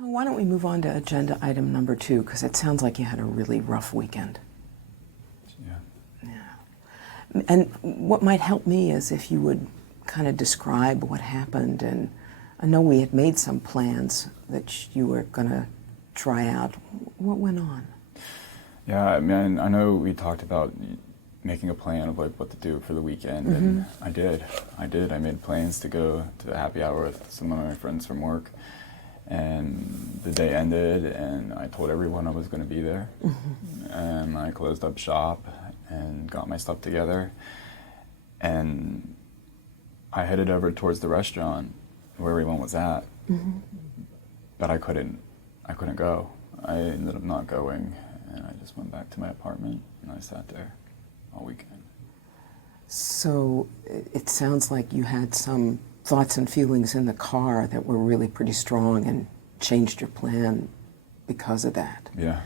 So why don't we move on to agenda item number 2, because it sounds like you had a really rough weekend. Yeah. And what might help me is if you would kind of describe what happened. And I know we had made some plans that you were going to try out. What went on? Yeah, I mean, I know we talked about making a plan of like what to do for the weekend, and I did. I made plans to go to the happy hour with some of my friends from work, and the day ended, and I told everyone I was going to be there, and I closed up shop and got my stuff together, and I headed over towards the restaurant where everyone was at, but I couldn't go. I ended up not going, and I just went back to my apartment, and I sat there all weekend. So it sounds like you had some thoughts and feelings in the car that were really pretty strong and changed your plan because of that. Yeah.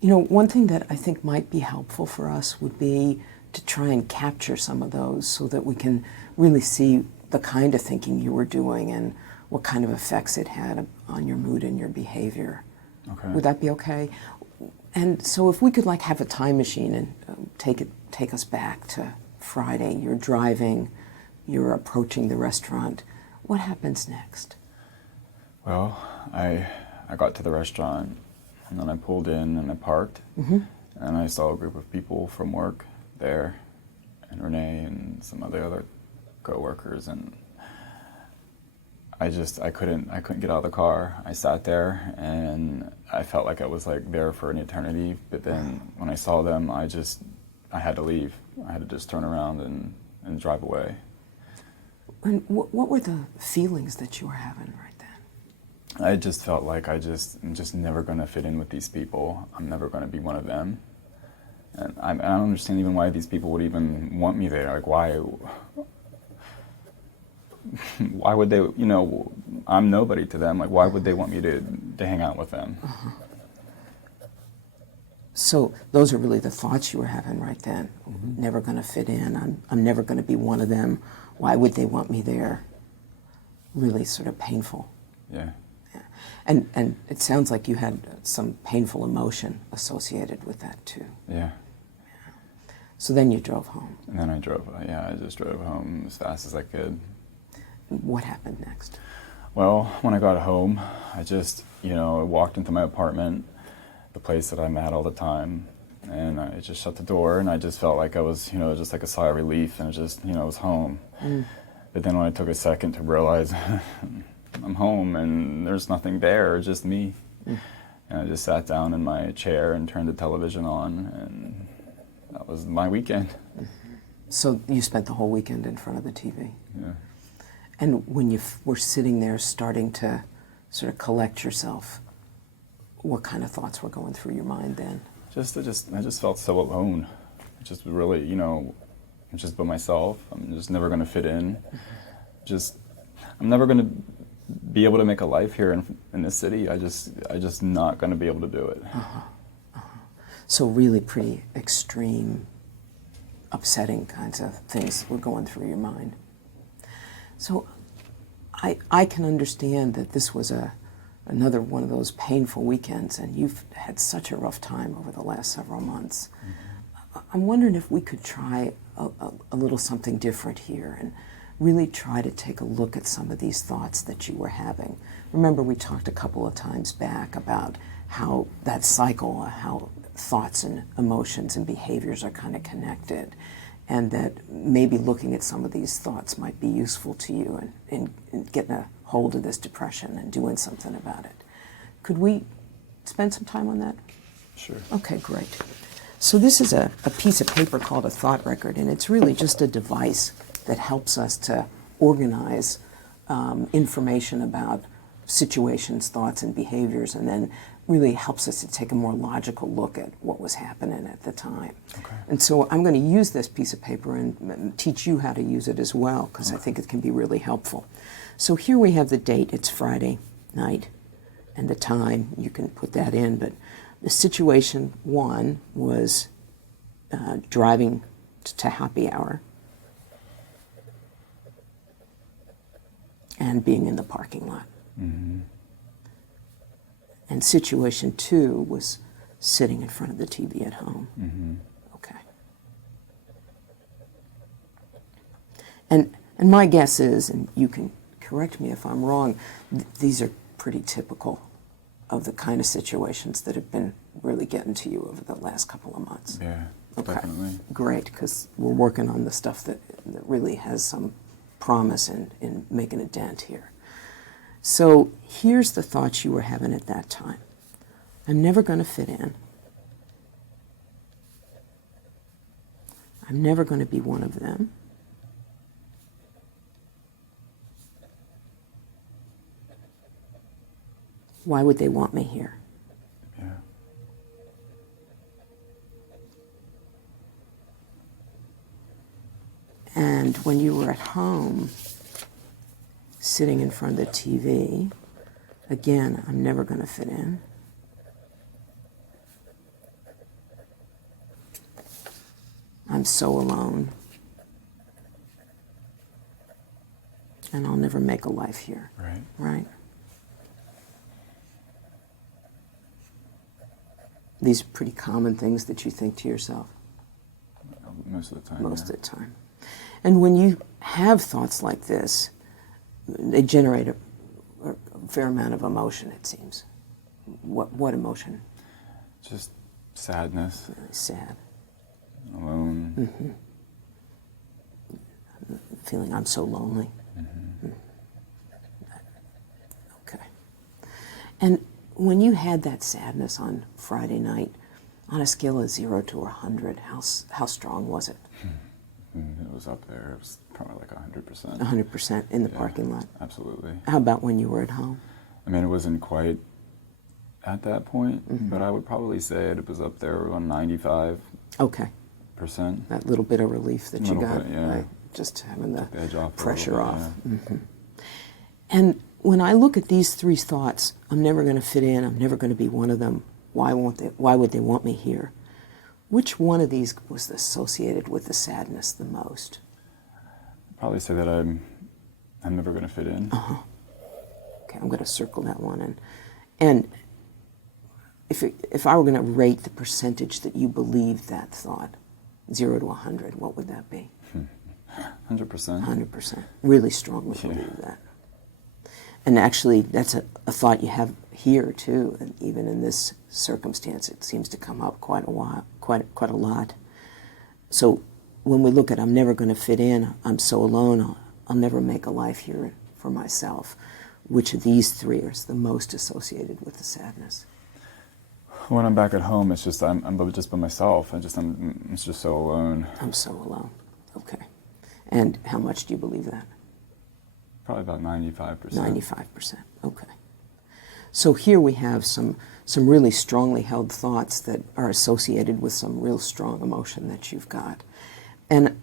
You know, one thing that I think might be helpful for us would be to try and capture some of those so that we can really see the kind of thinking you were doing and what kind of effects it had on your mood and your behavior. Okay. Would that be okay? And so if we could like have a time machine and take us back to Friday, you're driving, you're approaching the restaurant, what happens next? Well, I got to the restaurant, and then I pulled in and I parked, and I saw a group of people from work there, and Renee and some of the other co-workers, and I couldn't get out of the car. I sat there, and I felt like I was like there for an eternity, but then when I saw them, I had to leave. I had to just turn around and drive away. And what were the feelings that you were having right then? I just felt like I'm just never going to fit in with these people. I'm never going to be one of them. And I don't understand even why these people would even want me there. Like, why would they, you know, I'm nobody to them. Like, why would they want me to hang out with them? So those are really the thoughts you were having right then. Never going to fit in. I'm never going to be one of them. Why would they want me there? Really sort of painful. Yeah. And it sounds like you had some painful emotion associated with that too. Yeah. So then you drove home. And then I just drove home as fast as I could. What happened next? Well, when I got home, I just, I walked into my apartment, the place that I'm at all the time, and I just shut the door, and I just felt like I was, just like a sigh of relief, and I was home. But then when I took a second to realize I'm home and there's nothing there, just me, and I just sat down in my chair and turned the television on, and that was my weekend. So you spent the whole weekend in front of the TV? Yeah. And when you were sitting there starting to sort of collect yourself, what kind of thoughts were going through your mind then? I just felt so alone. Just really, I'm just by myself. I'm just never going to fit in. I'm never going to be able to make a life here in this city. I just not going to be able to do it. So really pretty extreme, upsetting kinds of things were going through your mind. So I can understand that this was another one of those painful weekends, and you've had such a rough time over the last several months. I'm wondering if we could try a little something different here and really try to take a look at some of these thoughts that you were having. Remember, we talked a couple of times back about how that cycle, how thoughts and emotions and behaviors are kind of connected, and that maybe looking at some of these thoughts might be useful to you in getting a hold of this depression and doing something about it. Could we spend some time on that? Sure. Okay, great. So this is a piece of paper called a thought record, and it's really just a device that helps us to organize information about situations, thoughts, and behaviors, and then really helps us to take a more logical look at what was happening at the time. Okay. And so I'm going to use this piece of paper and teach you how to use it as well, because I think it can be really helpful. So here we have the date, it's Friday night, and the time, you can put that in, but the situation one was driving to happy hour and being in the parking lot. And situation 2 was sitting in front of the TV at home. Mm-hmm. Okay. And my guess is, and you can correct me if I'm wrong, these are pretty typical of the kind of situations that have been really getting to you over the last couple of months. Yeah, Okay. definitely. Great, because we're working on the stuff that really has some promise in making a dent here. So here's the thoughts you were having at that time. I'm never going to fit in. I'm never going to be one of them. Why would they want me here? Yeah. And when you were at home, sitting in front of the TV, again, I'm never going to fit in. I'm so alone. And I'll never make a life here. Right. Right? These are pretty common things that you think to yourself. Most of the time. Most yeah. of the time. And when you have thoughts like this, they generate a fair amount of emotion, it seems. What emotion? Just sadness, Really sad. alone. Mm-hmm. Feeling I'm so lonely. Mm-hmm. Okay. And when you had that sadness on Friday night, on a scale of 0 to 100, how strong was it? It was up there. It was probably like 100%. 100% in the Yeah, parking lot. Absolutely. How about when you were at home? I mean, it wasn't quite at that point, but I would probably say it was up there around 95%. Okay. That little bit of relief that you Little got, bit, yeah. right? Just having the Edge off a pressure little off. bit, yeah. And when I look at these 3 thoughts, I'm never going to fit in, I'm never going to be one of them, why would they want me here? Which one of these was associated with the sadness the most? I'd probably say that I'm never going to fit in. Okay, I'm going to circle that one. And if I were going to rate the percentage that you believed that thought, 0 to 100, what would that be? 100%. 100%. Really strongly Yeah. believe that. And actually, that's a thought you have here too. And even in this circumstance, it seems to come up quite a lot. So when we look at I'm never going to fit in, I'm so alone, I'll never make a life here for myself. Which of these 3 is the most associated with the sadness? When I'm back at home, it's just I'm just by myself. It's just so alone. I'm so alone. Okay. And how much do you believe that? Probably about 95%. 95%. Okay. So here we have some really strongly held thoughts that are associated with some real strong emotion that you've got. And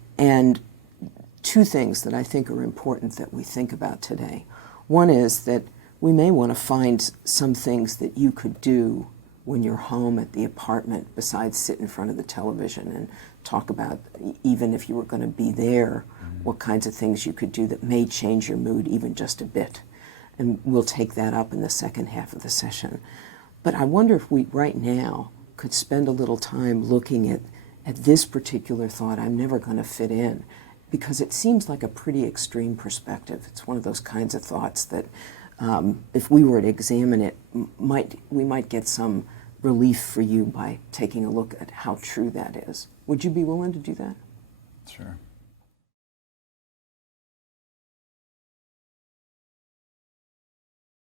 2 things that I think are important that we think about today. One is that we may want to find some things that you could do when you're home at the apartment besides sit in front of the television and talk about, even if you were going to be there, what kinds of things you could do that may change your mood even just a bit. And we'll take that up in the second half of the session. But I wonder if we, right now, could spend a little time looking at this particular thought, I'm never going to fit in, because it seems like a pretty extreme perspective. It's one of those kinds of thoughts that if we were to examine it, we might get some relief for you by taking a look at how true that is. Would you be willing to do that? Sure.